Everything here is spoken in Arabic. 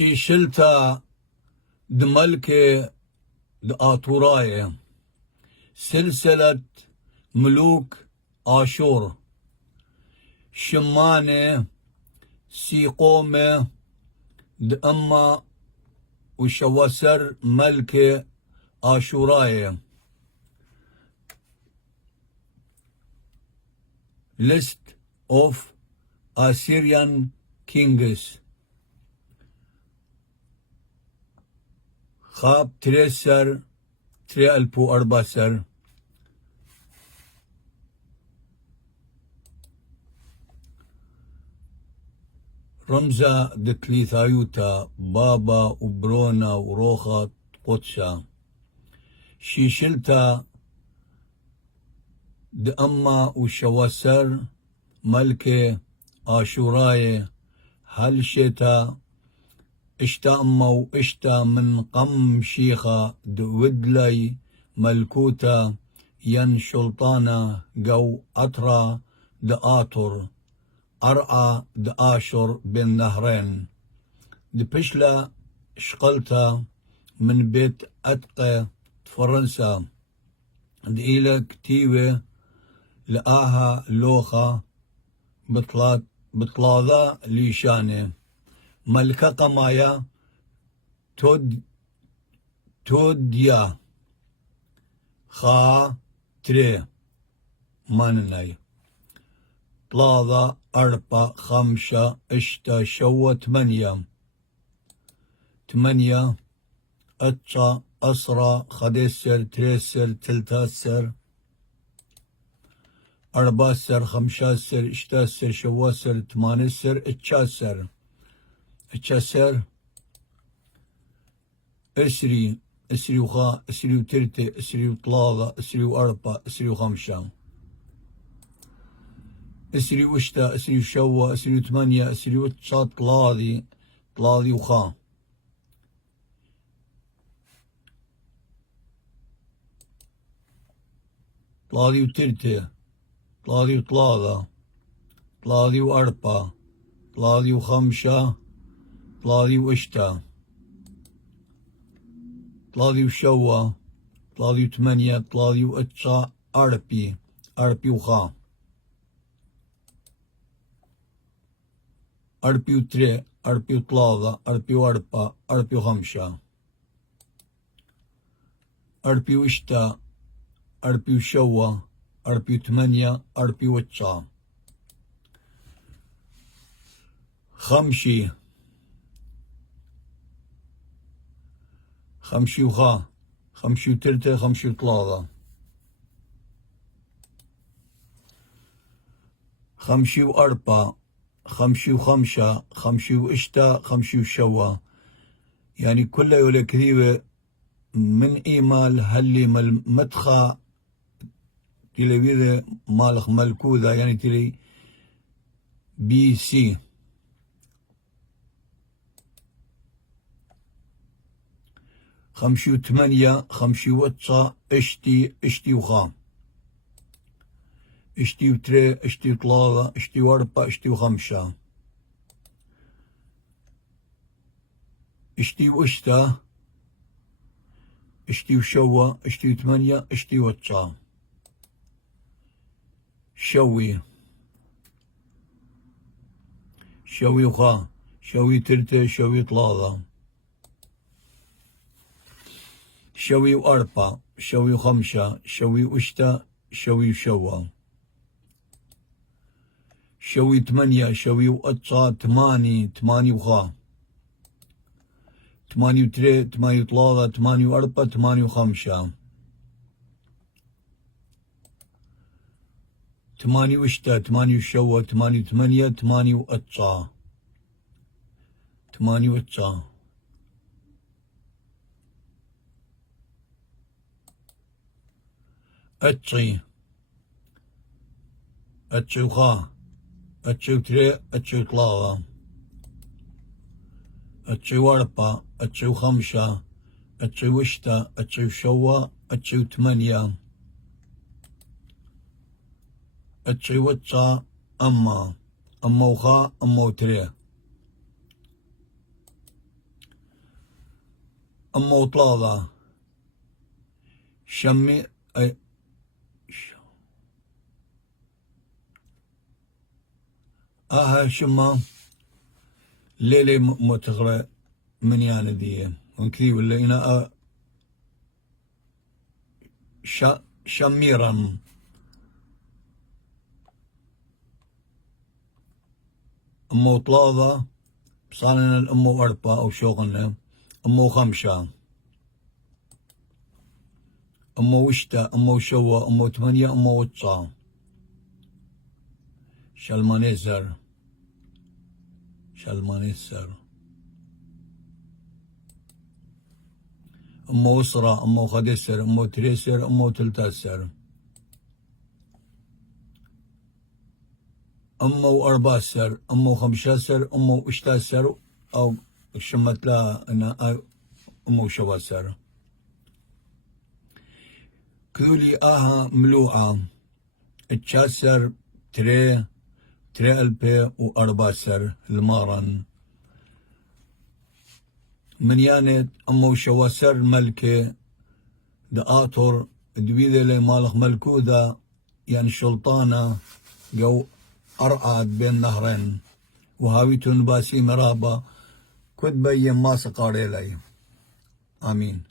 شيشلتا دملكي دآتوراي سلسلة ملوك آشور شمانة سيقومة دأما وشوسر ملك آشوراي List of Assyrian Kings خاب تريسر 3004 رمزة دتليثايوتا بابا وبرونا وروخا قدشا شيشلتا دأما وشوسر ملكي آشوراي هلشتا اشتا أما واشتا من قم شيخا دودلي ملكوتا ين شلطانا قو أطرا دآتر أرعى دآشر بين نهرين دبشلا شقلتا من بيت أتقى فرنسا دإيلا كتيبة لآها لوخا بطلاذا ليشانه ملكة قمايا توديا خا تري مانناي طلاذا أربعة خمسة اشتا شوة 8 اتشا أسرة خديسر تريسر تلتاسر 4 5 اشتاسر شواسر 8 اتشاسر اسري وخا اسري وترتي اسري وطلاغة اسري وأربعة اسري وخمسة اسري وشتا اسري وشوة اسري وثمانية اسري وتشا طلاذي وخا طلاذي وترتي طلاذي وطلاذة طلاذي وأربعة طلاذي وخمسة طلاذي واشتا طلاذي وشوة طلاذي وثمانية طلاذي واتشا أربي وخا أربي وتري أربي وطلاذة أربي وأربعة أربي وخمسة أربي واشتا أربي وشوة أربي وثمانية أربي واتشا خمشي وخا خمشي وترتة خمشي وطلاذة خمشي وأربعة خمشي وخمسة خمشي واشتا خمشي وشوة يعني كلها يولا كذيبة من إيمال هلي مدخا تلفزيون مالخ ملكوذا يعني تلي بي سي خمشي وثمانية خمشي وتسعة اشتي وخا اشتي وتري اشتي وطلاذة اشتي وأربعة اشتي وخمسة اشتي واشتا اشتي وشوة اشتي وثمانية اشتي وتسعة شوي وخا شوي ترتة شوي طلاذة شوي وأربعة شوي وخمسة شوي واشتا شوي وشوة شوي 8 شوي وأتسعة 8 وخا 8 وتري 8 وطلاذة 8 وأربعة 8 وخمسة 8 واشتا 8 وشوة 8 8 8 وأتسعة 8 وأتسعة أتشي وخا أتشي وتري أتشي وطلاذة أتشي وأربعة أتشي وخمسة أتشي واشتا أتشي وشوة أتشي وثمانية أتشي وتسعة أما وخا أما وتري أما وطلاضة شمي شما ليلي متغرى من يعني دي ونكذي ولا إنا شميرا أمو طلاضة صارنا الأمو أربعة أو شغلنا أمو خمسة أمو وشتا أمو شوا أمو 8 أمو وطا شلمانيزر أمو وصرة أمو خدسر أمو تريسر أمو تلتاسر أمو أرباسر أمو خمساسر أمو اشتاسر أو شمتلا أنا أمو شواسر كذولي ملوعة اتشاسر تري ألبي وأرباسر المارن من يانت أمو شواسر ملكي دا آتور دويدة لي مالخ ملكوذا يعني شلطانة جو أرعاد بين نهرين وهاويتون باسي مرابا كنت بيّن ما سقاري لي آمين.